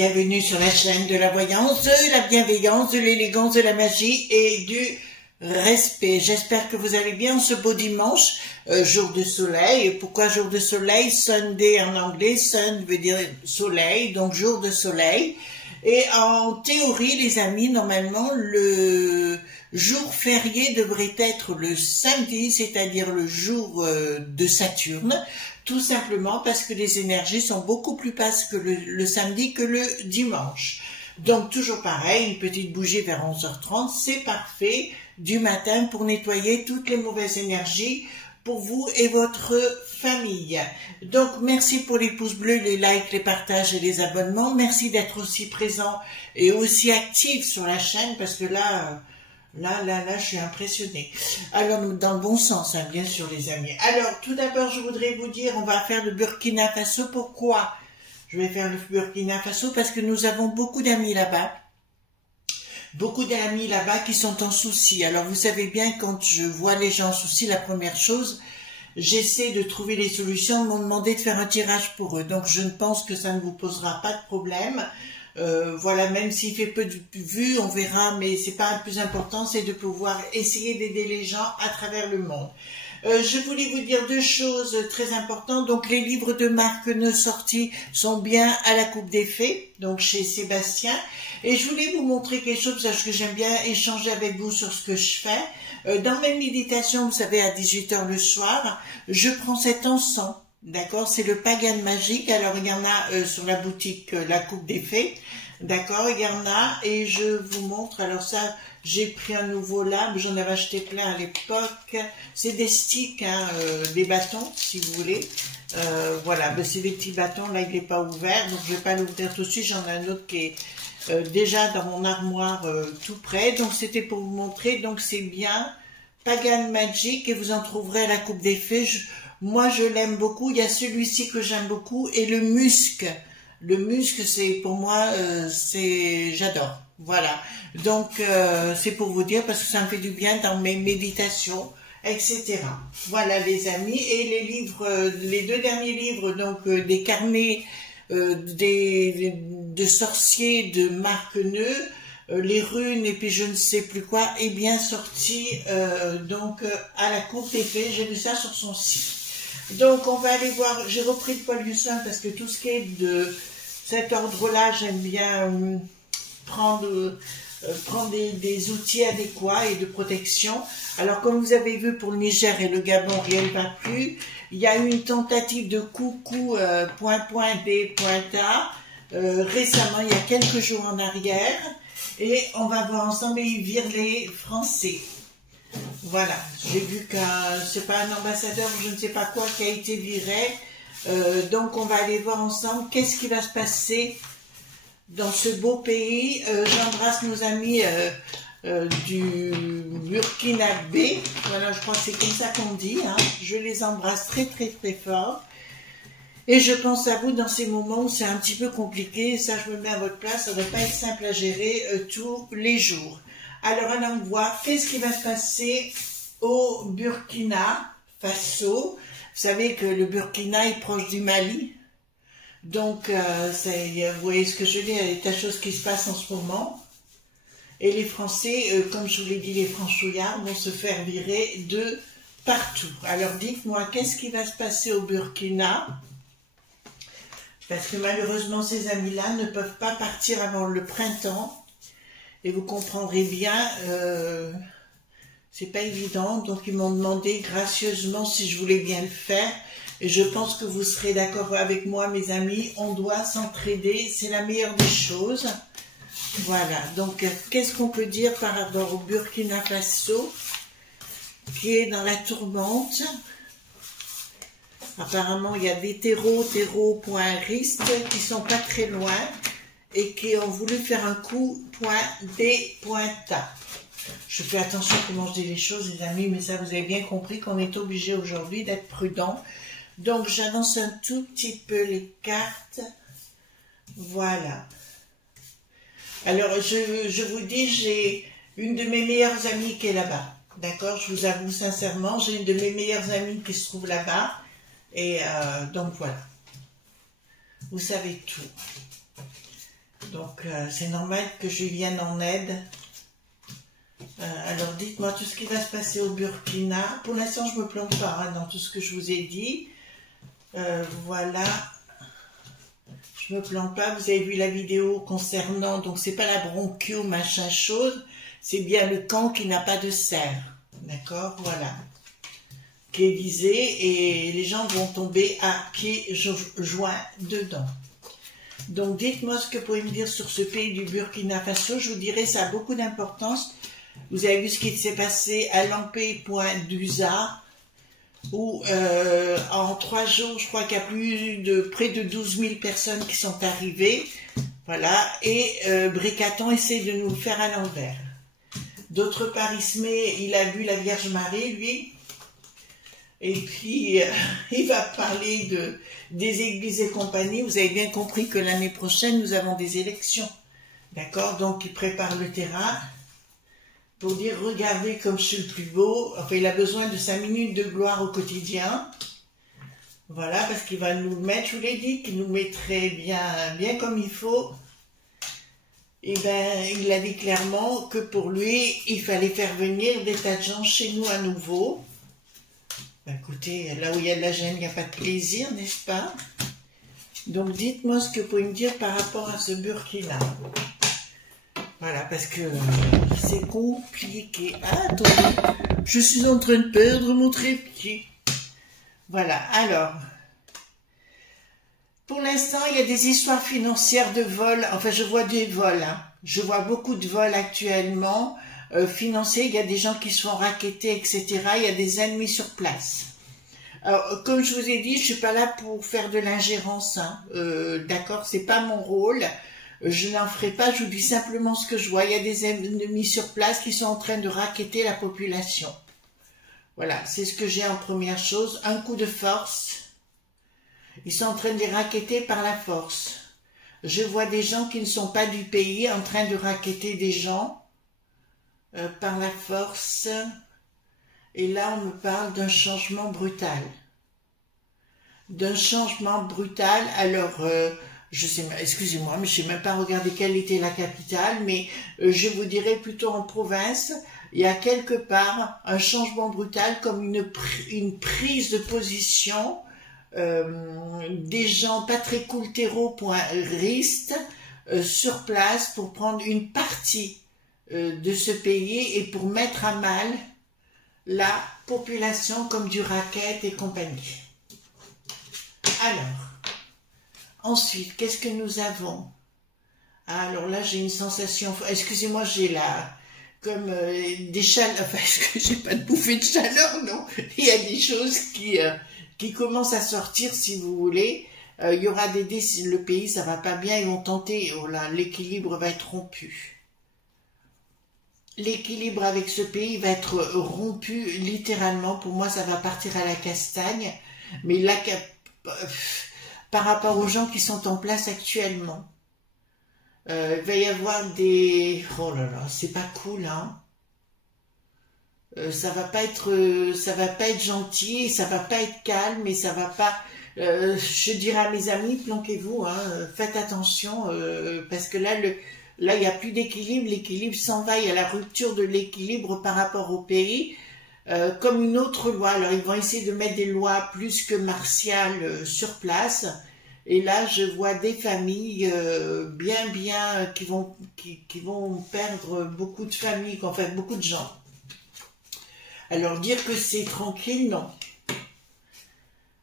bienvenue sur la chaîne de la voyance, de la bienveillance, de l'élégance, de la magie et du respect. J'espère que vous allez bien ce beau dimanche, jour de soleil. Et pourquoi jour de soleil? Sunday en anglais, sun veut dire soleil, donc jour de soleil. Et en théorie, les amis, normalement, le jour férié devrait être le samedi, c'est-à-dire le jour de Saturne, tout simplement parce que les énergies sont beaucoup plus basses que le samedi que le dimanche. Donc, toujours pareil, une petite bougie vers 11h30, c'est parfait du matin pour nettoyer toutes les mauvaises énergies pour vous et votre famille. Donc, merci pour les pouces bleus, les likes, les partages et les abonnements. Merci d'être aussi présent et aussi actif sur la chaîne parce que là, je suis impressionnée. Alors, dans le bon sens, hein, bien sûr, les amis. Alors, tout d'abord, je voudrais vous dire, on va faire le Burkina Faso. Pourquoi je vais faire le Burkina Faso? Parce que nous avons beaucoup d'amis là-bas. Beaucoup d'amis là-bas qui sont en souci. Alors, vous savez bien, quand je vois les gens en souci, la première chose, j'essaie de trouver les solutions. Ils m'ont demandé de faire un tirage pour eux. Donc, je ne pense que ça ne vous posera pas de problème. Voilà, même s'il fait peu de vues, on verra, mais c'est pas le plus important, c'est de pouvoir essayer d'aider les gens à travers le monde. Je voulais vous dire deux choses très importantes. Donc, les livres de Marc Neuf sortis sont bien à la Coupe des Fées, donc chez Sébastien. Et je voulais vous montrer quelque chose parce que j'aime bien échanger avec vous sur ce que je fais. Dans mes méditations, vous savez, à 18h le soir, je prends cet encens. D'accord, c'est le Pagan magique. Alors, il y en a sur la boutique La Coupe des Fées. D'accord, il y en a et je vous montre. Alors ça, j'ai pris un nouveau là, mais j'en avais acheté plein à l'époque. C'est des sticks, hein, des bâtons, si vous voulez. Voilà, ben, c'est des petits bâtons. Là, il n'est pas ouvert, donc je ne vais pas l'ouvrir tout de suite. J'en ai un autre qui est déjà dans mon armoire tout près. Donc, c'était pour vous montrer. Donc, c'est bien Pagan Magic et vous en trouverez à La Coupe des Fées. Moi, je l'aime beaucoup. Il y a celui-ci que j'aime beaucoup et le musc. Le musc, c'est pour moi, j'adore. Voilà. Donc, c'est pour vous dire parce que ça me fait du bien dans mes méditations, etc. Voilà, les amis. Et les livres, les deux derniers livres, donc des carnets de sorciers de Marc Neuf, les runes et puis je ne sais plus quoi, est bien sorti donc à la Coupe des Fées. J'ai vu ça sur son site. Donc, on va aller voir, j'ai repris le poil du sein parce que tout ce qui est de cet ordre-là, j'aime bien prendre des outils adéquats et de protection. Alors, comme vous avez vu pour le Niger et le Gabon, rien ne va plus. Il y a eu une tentative de coucou .D.A récemment, il y a quelques jours en arrière. Et on va voir ensemble et ils virent les Français. Voilà, j'ai vu que c'est pas un ambassadeur, je ne sais pas quoi, qui a été viré. Donc, on va aller voir ensemble qu'est-ce qui va se passer dans ce beau pays. J'embrasse nos amis du Burkinabé. Voilà, je crois que c'est comme ça qu'on dit. Hein. Je les embrasse très, très, très fort. Et je pense à vous dans ces moments où c'est un petit peu compliqué. Ça, je me mets à votre place. Ça ne va pas être simple à gérer tous les jours. Alors, allons voir qu'est-ce qui va se passer au Burkina Faso. Vous savez que le Burkina est proche du Mali. Donc, vous voyez ce que je veux dire, il y a des tas de choses qui se passent en ce moment. Et les Français, comme je vous l'ai dit, les franchouillards vont se faire virer de partout. Alors, dites-moi, qu'est-ce qui va se passer au Burkina? Parce que malheureusement, ces amis-là ne peuvent pas partir avant le printemps. Et vous comprendrez bien, c'est pas évident. Donc, ils m'ont demandé gracieusement si je voulais bien le faire. Et je pense que vous serez d'accord avec moi, mes amis. On doit s'entraider. C'est la meilleure des choses. Voilà. Donc, qu'est-ce qu'on peut dire par rapport au Burkina Faso, qui est dans la tourmente? Apparemment, il y a des terreaux.ristes qui sont pas très loin et qui ont voulu faire un coup .D.A. Je fais attention à comment je dis les choses, les amis, mais ça, vous avez bien compris qu'on est obligé aujourd'hui d'être prudent. Donc, j'avance un tout petit peu les cartes. Voilà. Alors, je vous dis, j'ai une de mes meilleures amies qui est là-bas. D'accord? Je vous avoue sincèrement, j'ai une de mes meilleures amies qui se trouve là-bas. Et donc, voilà. Vous savez tout. Donc, c'est normal que je vienne en aide. Alors, dites-moi tout ce qui va se passer au Burkina. Pour l'instant, je ne me plante pas hein, dans tout ce que je vous ai dit. Voilà. Je me plante pas. Vous avez vu la vidéo concernant... Donc, c'est pas la bronchio, machin chose. C'est bien le camp qui n'a pas de serre. D'accord? Voilà. Qui est visé et les gens vont tomber à pieds joints dedans. Donc, dites-moi ce que vous pouvez me dire sur ce pays du Burkina Faso. Je vous dirais, ça a beaucoup d'importance. Vous avez vu ce qui s'est passé à Lampé-Point-d'Uza, où en 3 jours, je crois qu'il y a plus de près de 12 000 personnes qui sont arrivées. Voilà. Et Bricaton essaie de nous le faire à l'envers. D'autre part, il a vu la Vierge Marie, lui. Et puis, il va parler des églises et compagnie. Vous avez bien compris que l'année prochaine, nous avons des élections. D'accord? Donc, il prépare le terrain pour dire, regardez comme je suis le plus beau. Enfin, il a besoin de 5 minutes de gloire au quotidien. Voilà, parce qu'il va nous le mettre. Je vous l'ai dit qu'il nous mettrait bien comme il faut. Et bien, il a dit clairement que pour lui, il fallait faire venir des tas de gens chez nous à nouveau. Écoutez, là où il y a de la gêne, il n'y a pas de plaisir, n'est-ce pas? Donc, dites-moi ce que vous pouvez me dire par rapport à ce Burkina. Voilà, parce que c'est compliqué. Ah, attendez, je suis en train de perdre mon trépied. Voilà, alors. Pour l'instant, il y a des histoires financières de vol. Enfin, je vois des vols. Hein. Je vois beaucoup de vols actuellement. Financiers, il y a des gens qui se font racketter, etc. Il y a des ennemis sur place. Alors, comme je vous ai dit, je suis pas là pour faire de l'ingérence. Hein. D'accord, c'est pas mon rôle. Je n'en ferai pas. Je vous dis simplement ce que je vois. Il y a des ennemis sur place qui sont en train de racketter la population. Voilà, c'est ce que j'ai en première chose. Un coup de force. Ils sont en train de les racketter par la force. Je vois des gens qui ne sont pas du pays en train de racketter des gens par la force. Et là, on me parle d'un changement brutal. D'un changement brutal. Alors, je sais, excusez-moi, mais je ne sais même pas regarder quelle était la capitale, mais je vous dirais plutôt en province, il y a quelque part un changement brutal comme une prise de position des gens pas très cultéro.ristes sur place pour prendre une partie de ce pays et pour mettre à mal la population comme du racket et compagnie. Alors, ensuite, qu'est-ce que nous avons? Alors là, j'ai une sensation, excusez-moi, j'ai là comme des chaleurs, enfin, est-ce que j'ai pas de bouffée de chaleur? Non, il y a des choses qui commencent à sortir, si vous voulez. Il y aura le pays, ça va pas bien, ils vont tenter, oh là, l'équilibre va être rompu. L'équilibre avec ce pays va être rompu, littéralement. Pour moi, ça va partir à la castagne. Mais là, par rapport aux gens qui sont en place actuellement, il va y avoir des... Oh là là, c'est pas cool, hein. Ça va pas être gentil, ça va pas être calme, et ça va pas... je dirais à mes amis, planquez-vous, hein, faites attention, parce que là, là, il n'y a plus d'équilibre, l'équilibre s'en va, il y a la rupture de l'équilibre par rapport au pays, comme une autre loi. Alors, ils vont essayer de mettre des lois plus que martiales sur place, et là, je vois des familles qui vont perdre beaucoup de familles, enfin, beaucoup de gens. Alors, dire que c'est tranquille, non.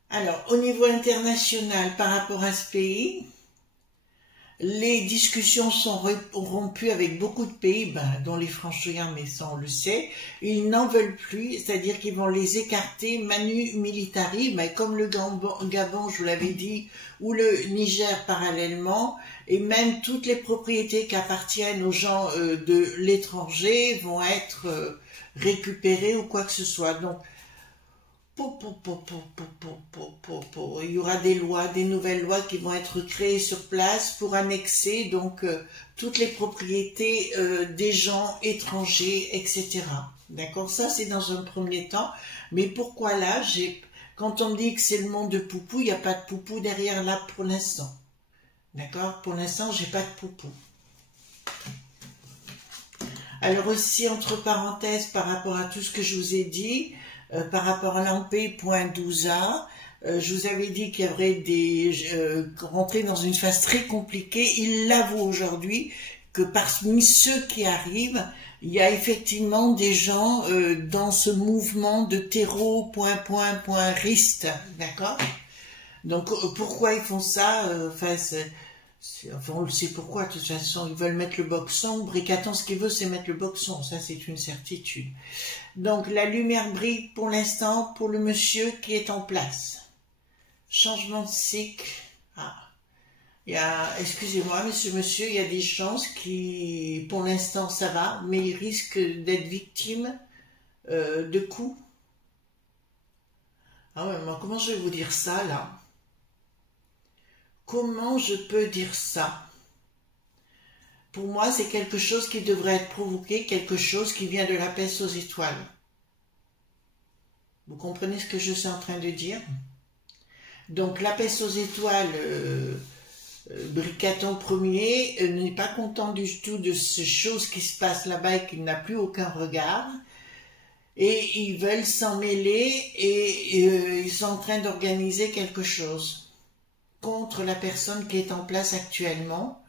Alors, au niveau international, par rapport à ce pays, les discussions sont rompues avec beaucoup de pays, dont les franchouillards, mais ça on le sait. Ils n'en veulent plus, c'est-à-dire qu'ils vont les écarter manu militari, comme le Gabon, je vous l'avais dit, ou le Niger parallèlement, et même toutes les propriétés qui appartiennent aux gens de l'étranger vont être récupérées ou quoi que ce soit. Donc, il y aura des lois, des nouvelles lois qui vont être créées sur place pour annexer donc toutes les propriétés des gens étrangers, etc. D'accord? Ça, c'est dans un premier temps. Mais pourquoi là, quand on me dit que c'est le monde de Poupou, il n'y a pas de Poupou derrière là pour l'instant. D'accord? Pour l'instant, j'ai pas de poupou. Alors aussi, entre parenthèses, par rapport à tout ce que je vous ai dit, par rapport à l'Ampé.12a, je vous avais dit qu'il y aurait des rentrer dans une phase très compliquée. Il l'avoue aujourd'hui que parmi ceux qui arrivent, il y a effectivement des gens dans ce mouvement de terreau, riste, d'accord? Donc pourquoi ils font ça? Enfin, enfin, on le sait pourquoi, de toute façon, ils veulent mettre le boxon. Bricatan, ce qu'il veut, c'est mettre le boxon, ça c'est une certitude. Donc la lumière brille pour l'instant pour le monsieur qui est en place. Changement de cycle. Ah. Il y a, excusez-moi, mais ce monsieur, il y a des chances qui, pour l'instant, ça va, mais il risque d'être victime de coups. Ah ouais, moi, comment je vais vous dire ça, là? Comment je peux dire ça? Pour moi, c'est quelque chose qui devrait être provoqué, quelque chose qui vient de la peste aux étoiles. Vous comprenez ce que je suis en train de dire? Donc, la peste aux étoiles, Bricatan premier n'est pas content du tout de ces choses qui se passent là-bas et qu'il n'a plus aucun regard. Et ils veulent s'en mêler et ils sont en train d'organiser quelque chose contre la personne qui est en place actuellement.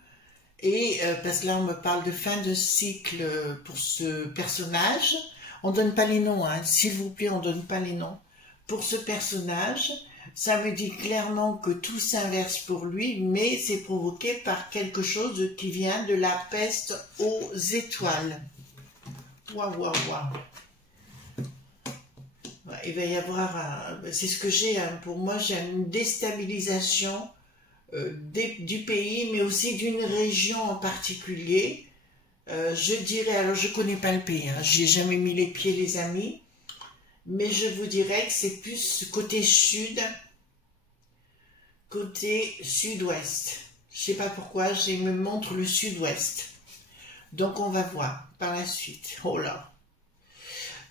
Et parce que là on me parle de fin de cycle pour ce personnage, on donne pas les noms, hein, s'il vous plaît, on donne pas les noms. Pour ce personnage, ça me dit clairement que tout s'inverse pour lui, mais c'est provoqué par quelque chose qui vient de la peste aux étoiles. Waouh, waouh, waouh. Il va y avoir, c'est ce que j'ai, hein, pour moi j'ai une déstabilisation du pays, mais aussi d'une région en particulier. Je dirais, alors je connais pas le pays, hein, j'y ai jamais mis les pieds les amis, mais je vous dirais que c'est plus côté sud, côté sud-ouest. Je sais pas pourquoi, je me montre le sud-ouest. Donc on va voir par la suite. Oh là.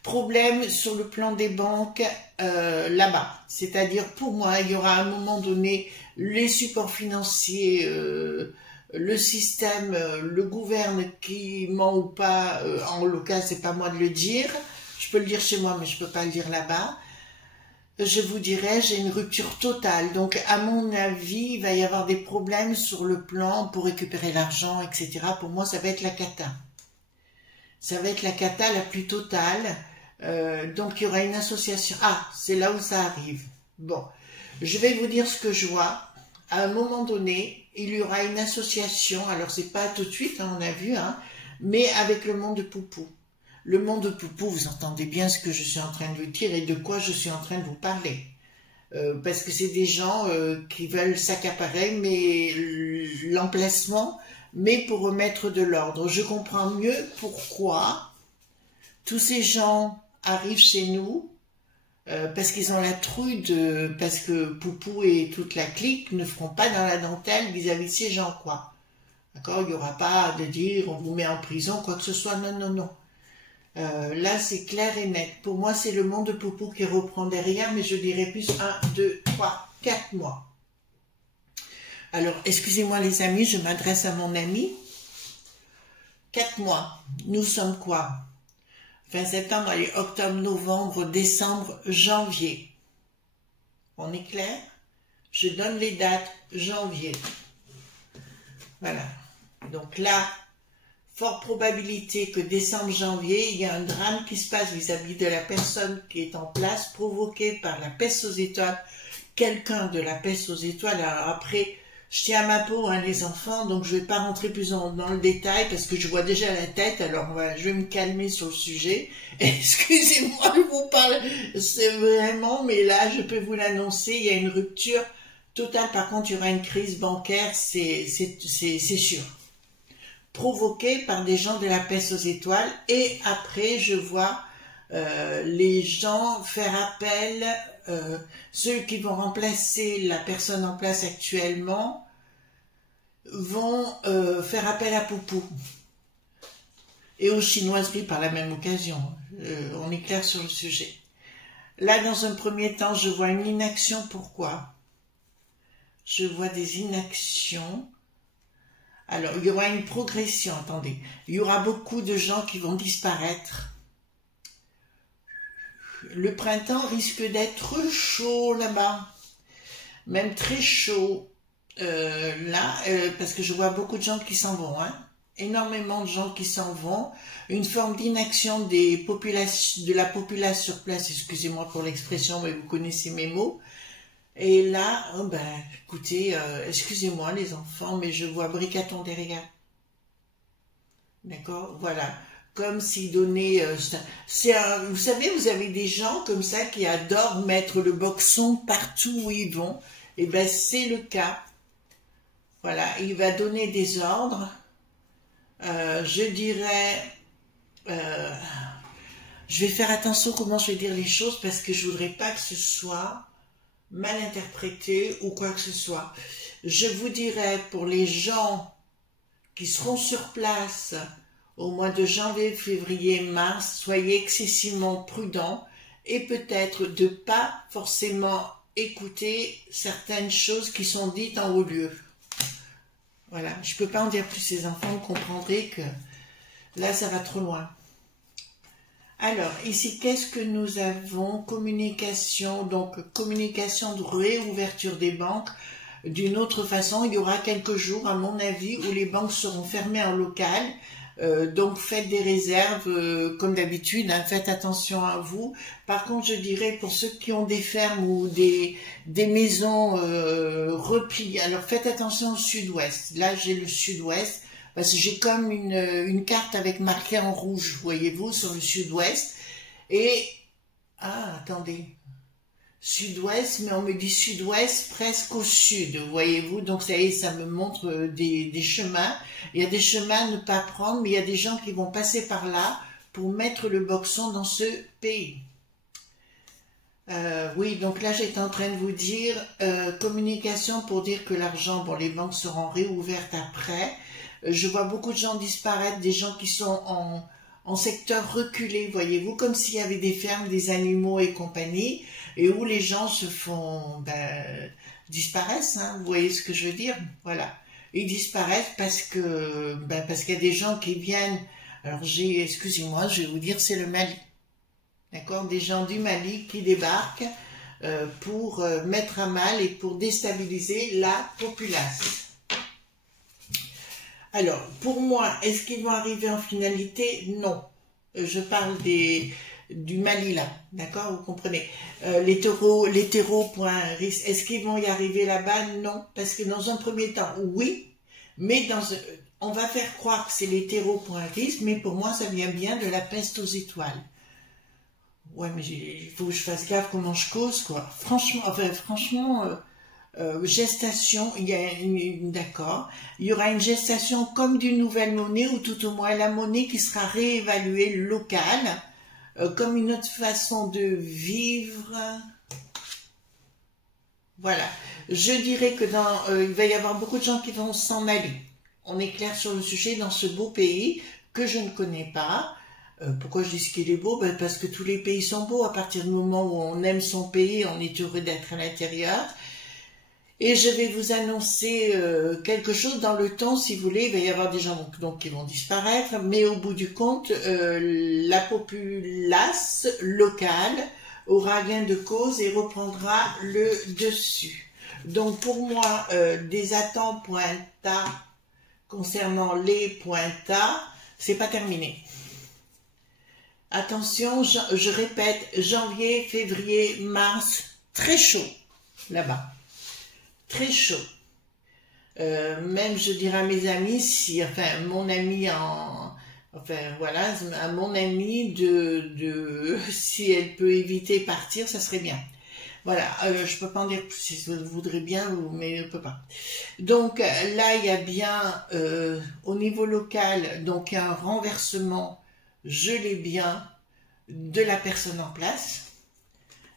Problème sur le plan des banques là-bas. C'est-à-dire pour moi, il y aura à un moment donné les supports financiers, le système, le gouverne qui ment ou pas, en le cas, c'est pas moi de le dire. Je peux le dire chez moi, mais je peux pas le dire là-bas. Je vous dirais, j'ai une rupture totale. Donc, à mon avis, il va y avoir des problèmes sur le plan pour récupérer l'argent, etc. Pour moi, ça va être la cata. Ça va être la cata la plus totale. Donc, il y aura une association. Ah, c'est là où ça arrive. Bon, je vais vous dire ce que je vois. À un moment donné, il y aura une association. Alors, c'est pas tout de suite, hein, on a vu, hein, mais avec le monde de Poupou. Le monde de Poupou, vous entendez bien ce que je suis en train de vous dire et de quoi je suis en train de vous parler. Parce que c'est des gens qui veulent s'accaparer, mais l'emplacement, mais pour remettre de l'ordre. Je comprends mieux pourquoi tous ces gens arrivent chez nous, parce qu'ils ont la trouille de... Parce que Poupou et toute la clique ne feront pas dans la dentelle vis-à-vis de ces gens, quoi. D'accord? Il n'y aura pas de dire on vous met en prison, quoi que ce soit. Non, non, non. Là, c'est clair et net. Pour moi, c'est le monde de Poupou qui reprend derrière, mais je dirais plus 1, 2, 3, 4 mois. Alors, excusez-moi les amis, je m'adresse à mon ami. 4 mois. Nous sommes quoi? Fin septembre, allez, octobre, novembre, décembre, janvier. On est clair? Je donne les dates, janvier. Voilà. Donc là, fort probabilité que décembre-janvier, il y a un drame qui se passe vis-à-vis de la personne qui est en place, provoqué par la peste aux étoiles, quelqu'un de la peste aux étoiles. Alors après, je tiens à ma peau, hein, les enfants, donc je ne vais pas rentrer plus dans le détail parce que je vois déjà la tête, alors voilà, je vais me calmer sur le sujet. Excusez-moi, je vous parle, c'est vraiment, mais là, je peux vous l'annoncer, il y a une rupture totale. Par contre, il y aura une crise bancaire, c'est sûr. Provoqué par des gens de la peste aux étoiles, et après je vois les gens faire appel, ceux qui vont remplacer la personne en place actuellement vont faire appel à Poupou et aux chinoiseries par la même occasion. On est clair sur le sujet. Là, dans un premier temps, je vois une inaction. Pourquoi? Je vois des inactions Alors, il y aura une progression, attendez. Il y aura beaucoup de gens qui vont disparaître. Le printemps risque d'être chaud là-bas. Même très chaud. Parce que je vois beaucoup de gens qui s'en vont, hein. Énormément de gens qui s'en vont, une forme d'inaction de la populace sur place, excusez-moi pour l'expression, mais vous connaissez mes mots. Et là, oh ben, écoutez, excusez-moi les enfants, mais je vois Bricaton derrière. D'accord, voilà. Comme s'il donnait... vous savez, vous avez des gens comme ça qui adorent mettre le boxon partout où ils vont. Et ben, c'est le cas. Voilà, il va donner des ordres. Je dirais, je vais faire attention comment je vais dire les choses parce que je voudrais pas que ce soit mal interprété ou quoi que ce soit. Je vous dirais pour les gens qui seront sur place au mois de janvier, février, mars, soyez excessivement prudents et peut-être de pas forcément écouter certaines choses qui sont dites en haut lieu. Voilà, je ne peux pas en dire plus, ces enfants, vous comprendrez que là, ça va trop loin. Alors, ici, qu'est-ce que nous avons? Communication, donc communication de réouverture des banques. D'une autre façon, il y aura quelques jours, à mon avis, où les banques seront fermées en local. Donc, faites des réserves, comme d'habitude, hein, faites attention à vous. Par contre, je dirais, pour ceux qui ont des fermes ou des maisons repliées, alors faites attention au sud-ouest. Là, j'ai le sud-ouest, parce que j'ai comme une carte avec marqué en rouge, voyez-vous, sur le sud-ouest. Et, ah, attendez, sud-ouest, mais on me dit sud-ouest presque au sud, voyez-vous, donc ça y est, ça me montre des chemins. Il y a des chemins à ne pas prendre, mais il y a des gens qui vont passer par là pour mettre le boxon dans ce pays. Oui, donc là j'étais en train de vous dire, communication pour dire que l'argent, bon, les banques seront réouvertes après. Je vois beaucoup de gens disparaître, des gens qui sont en secteur reculé, voyez-vous, comme s'il y avait des fermes, des animaux et compagnie, et où les gens se font, disparaissent, hein, vous voyez ce que je veux dire? Voilà. Ils disparaissent parce que, parce qu'il y a des gens qui viennent, alors excusez-moi, je vais vous dire, c'est le Mali. D'accord? Des gens du Mali qui débarquent pour mettre à mal et pour déstabiliser la populace. Alors, pour moi, est-ce qu'ils vont arriver en finalité? Non. Je parle du Mali là, d'accord? Vous comprenez? Les terreaux.ris, est-ce qu'ils vont y arriver là-bas? Non. Parce que dans un premier temps, oui, mais on va faire croire que c'est les terreaux.ris, mais pour moi, ça vient bien de la peste aux étoiles. Ouais, mais il faut que je fasse gaffe comment je cause, quoi. Franchement, gestation, d'accord, il y aura une gestation comme d'une nouvelle monnaie, ou tout au moins la monnaie qui sera réévaluée locale, comme une autre façon de vivre. Voilà. Je dirais que il va y avoir beaucoup de gens qui vont s'en aller. On est clair sur le sujet dans ce beau pays que je ne connais pas. Pourquoi je dis qu'il est beau? Parce que tous les pays sont beaux. À partir du moment où on aime son pays, on est heureux d'être à l'intérieur. Et je vais vous annoncer quelque chose dans le temps, si vous voulez. Il va y avoir des gens donc qui vont disparaître, mais au bout du compte, la populace locale aura gain de cause et reprendra le dessus. Donc pour moi, des attentes.ta concernant les pointas, c'est pas terminé. Attention, je répète, janvier, février, mars, très chaud là-bas. Très chaud. Même je dirais à mes amis, mon ami à mon ami si elle peut éviter partir, ça serait bien. Voilà, je peux pas en dire plus si je voudrais bien, mais je peux pas. Donc là, il y a bien au niveau local, donc un renversement, je l'ai bien, de la personne en place.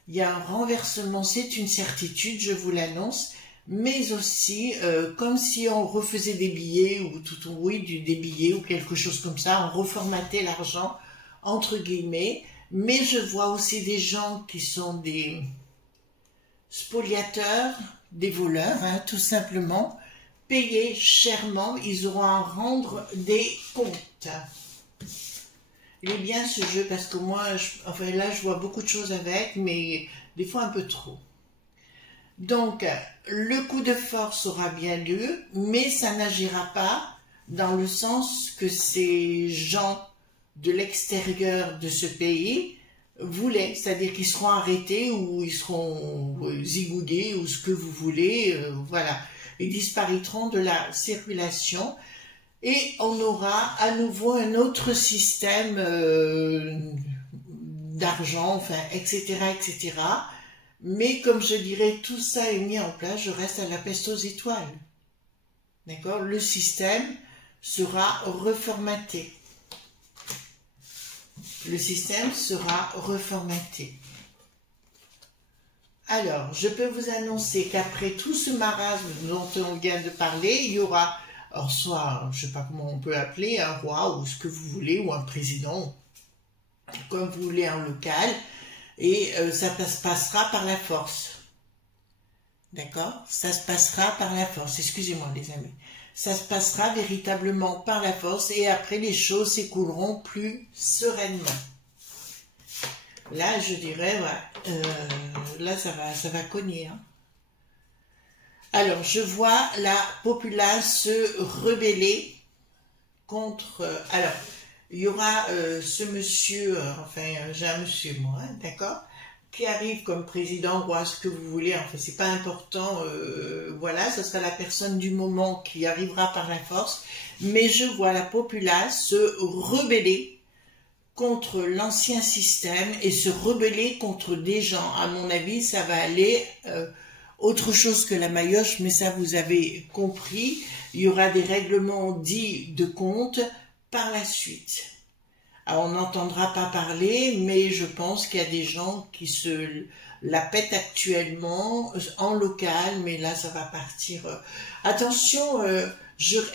Il y a un renversement, c'est une certitude, je vous l'annonce, mais aussi comme si on refaisait des billets, des billets ou quelque chose comme ça, on reformatait l'argent, entre guillemets, mais je vois aussi des gens qui sont des spoliateurs, des voleurs, hein, tout simplement, payer chèrement, ils auront à rendre des comptes. Il est bien ce jeu parce que moi, enfin là je vois beaucoup de choses avec, mais des fois un peu trop. Donc, le coup de force aura bien lieu, mais ça n'agira pas dans le sens que ces gens de l'extérieur de ce pays voulaient, c'est-à-dire qu'ils seront arrêtés ou ils seront zigouillés ou ce que vous voulez, voilà. Ils disparaîtront de la circulation et on aura à nouveau un autre système d'argent, enfin, etc., etc., mais comme je dirais, tout ça est mis en place, je reste à la peste aux étoiles. D'accord? Le système sera reformaté. Le système sera reformaté. Alors, je peux vous annoncer qu'après tout ce marasme dont on vient de parler, il y aura, alors soit, je ne sais pas comment on peut appeler, un roi ou ce que vous voulez, ou un président, comme vous voulez en local, et ça passera par la force. D'accord? Ça se passera par la force. Excusez-moi les amis. Ça se passera véritablement par la force et après les choses s'écouleront plus sereinement. Là, je dirais, ouais, là ça va cogner. Hein. Alors, je vois la populace se rebeller contre... alors, il y aura ce monsieur, enfin, j'ai un monsieur, moi, hein, d'accord, qui arrive comme président, roi, ce que vous voulez, enfin, c'est pas important, voilà, ce sera la personne du moment qui arrivera par la force, mais je vois la populace se rebeller contre l'ancien système et se rebeller contre des gens. À mon avis, ça va aller autre chose que la maillotche, mais ça, vous avez compris, il y aura des règlements dits de compte par la suite. Alors, on n'entendra pas parler, mais je pense qu'il y a des gens qui se la pètent actuellement en local, mais là, ça va partir. Attention,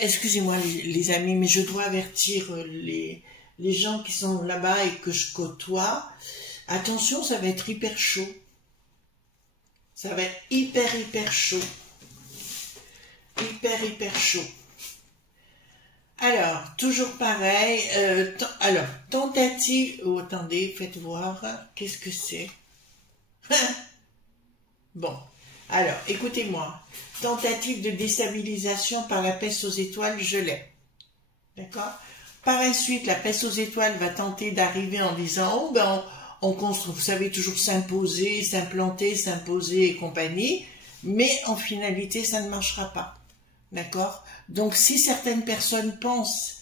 excusez-moi les amis, mais je dois avertir les gens qui sont là-bas et que je côtoie. Attention, ça va être hyper chaud. Ça va être hyper chaud. Hyper chaud. Alors, toujours pareil, alors, tentative, oh, attendez, faites voir, qu'est-ce que c'est? Bon, alors, écoutez-moi, tentative de déstabilisation par la peste aux étoiles, je l'ai, d'accord? Par la suite, la peste aux étoiles va tenter d'arriver en disant, oh ben, on construit, vous savez, toujours s'imposer, s'implanter, s'imposer et compagnie, mais en finalité, ça ne marchera pas. D'accord? Donc, si certaines personnes pensent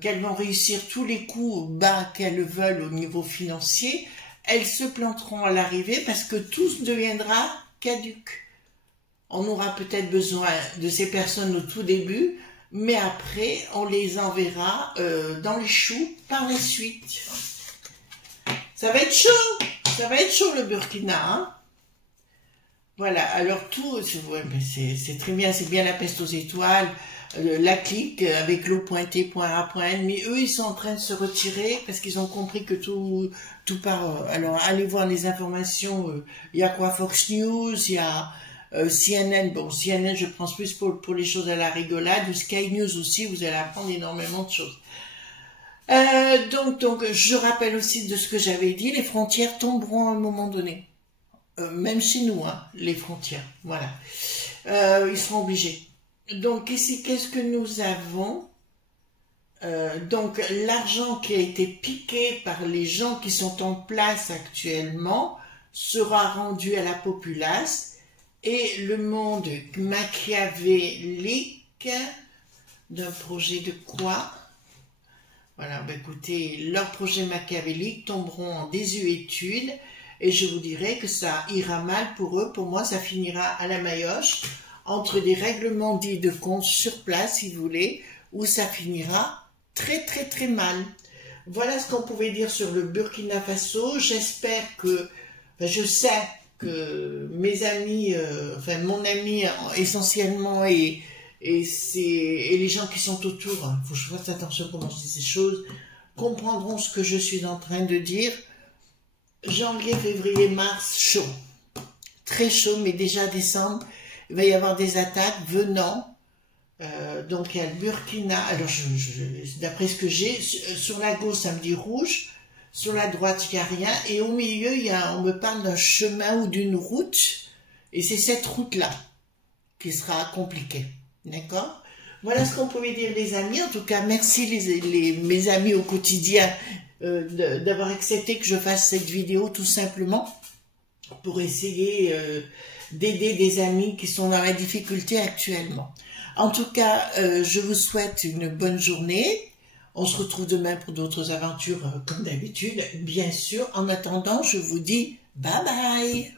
qu'elles vont réussir tous les coups bas qu'elles veulent au niveau financier, elles se planteront à l'arrivée parce que tout deviendra caduc. On aura peut-être besoin de ces personnes au tout début, mais après, on les enverra dans les choux par la suite. Ça va être chaud! Ça va être chaud le Burkina, hein? Voilà, alors tout, c'est très bien, c'est bien la peste aux étoiles, la clique avec l'eau pointée, point A, point N, mais eux, ils sont en train de se retirer parce qu'ils ont compris que tout part. Alors, allez voir les informations, il y a quoi, Fox News, il y a CNN, bon, CNN, je pense plus pour les choses à la rigolade, ou Sky News aussi, vous allez apprendre énormément de choses. Donc, je rappelle aussi de ce que j'avais dit, les frontières tomberont à un moment donné. Même chez nous, hein, les frontières, voilà. Ils seront obligés. Donc ici, qu'est-ce que nous avons? Donc l'argent qui a été piqué par les gens qui sont en place actuellement sera rendu à la populace et le monde machiavélique d'un projet de quoi? Voilà, ben écoutez, leurs projets machiavéliques tomberont en désuétude. Et je vous dirai que ça ira mal pour eux. Pour moi, ça finira à la maillotche, entre des règlements dits de compte sur place, si vous voulez, où ça finira très mal. Voilà ce qu'on pouvait dire sur le Burkina Faso. J'espère que, je sais que mes amis, enfin mon ami essentiellement et les gens qui sont autour, il faut que je fasse attention comment je dis ces choses, comprendront ce que je suis en train de dire. Janvier, février, mars, chaud. Très chaud, mais déjà décembre, il va y avoir des attaques venant Donc il y a le Burkina, alors d'après ce que j'ai, sur la gauche ça me dit rouge, sur la droite il n'y a rien, et au milieu on me parle d'un chemin ou d'une route, et c'est cette route-là qui sera compliquée, d'accord? Voilà ce qu'on pouvait dire les amis. En tout cas merci mes amis au quotidien d'avoir accepté que je fasse cette vidéo tout simplement pour essayer d'aider des amis qui sont dans la difficulté actuellement. En tout cas, je vous souhaite une bonne journée. On se retrouve demain pour d'autres aventures comme d'habitude, bien sûr. En attendant, je vous dis bye bye.